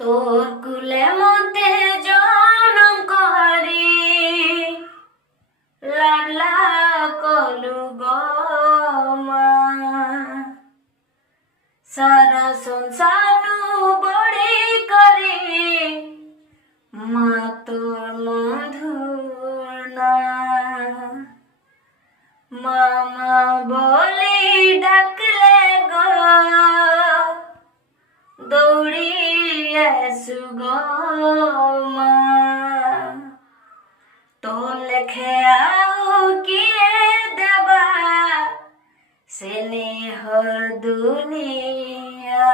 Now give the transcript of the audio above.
তোর কুলে মতে জনম করি লাডলা কলু গমা সারা সংসারু বড়ি করি মা তোর মধুর না মামা বলি ডাকলে গো দৌড়ি আসু গো মা তো লেখে আও কিয়ে দেবা স্নেহর দুনিয়া।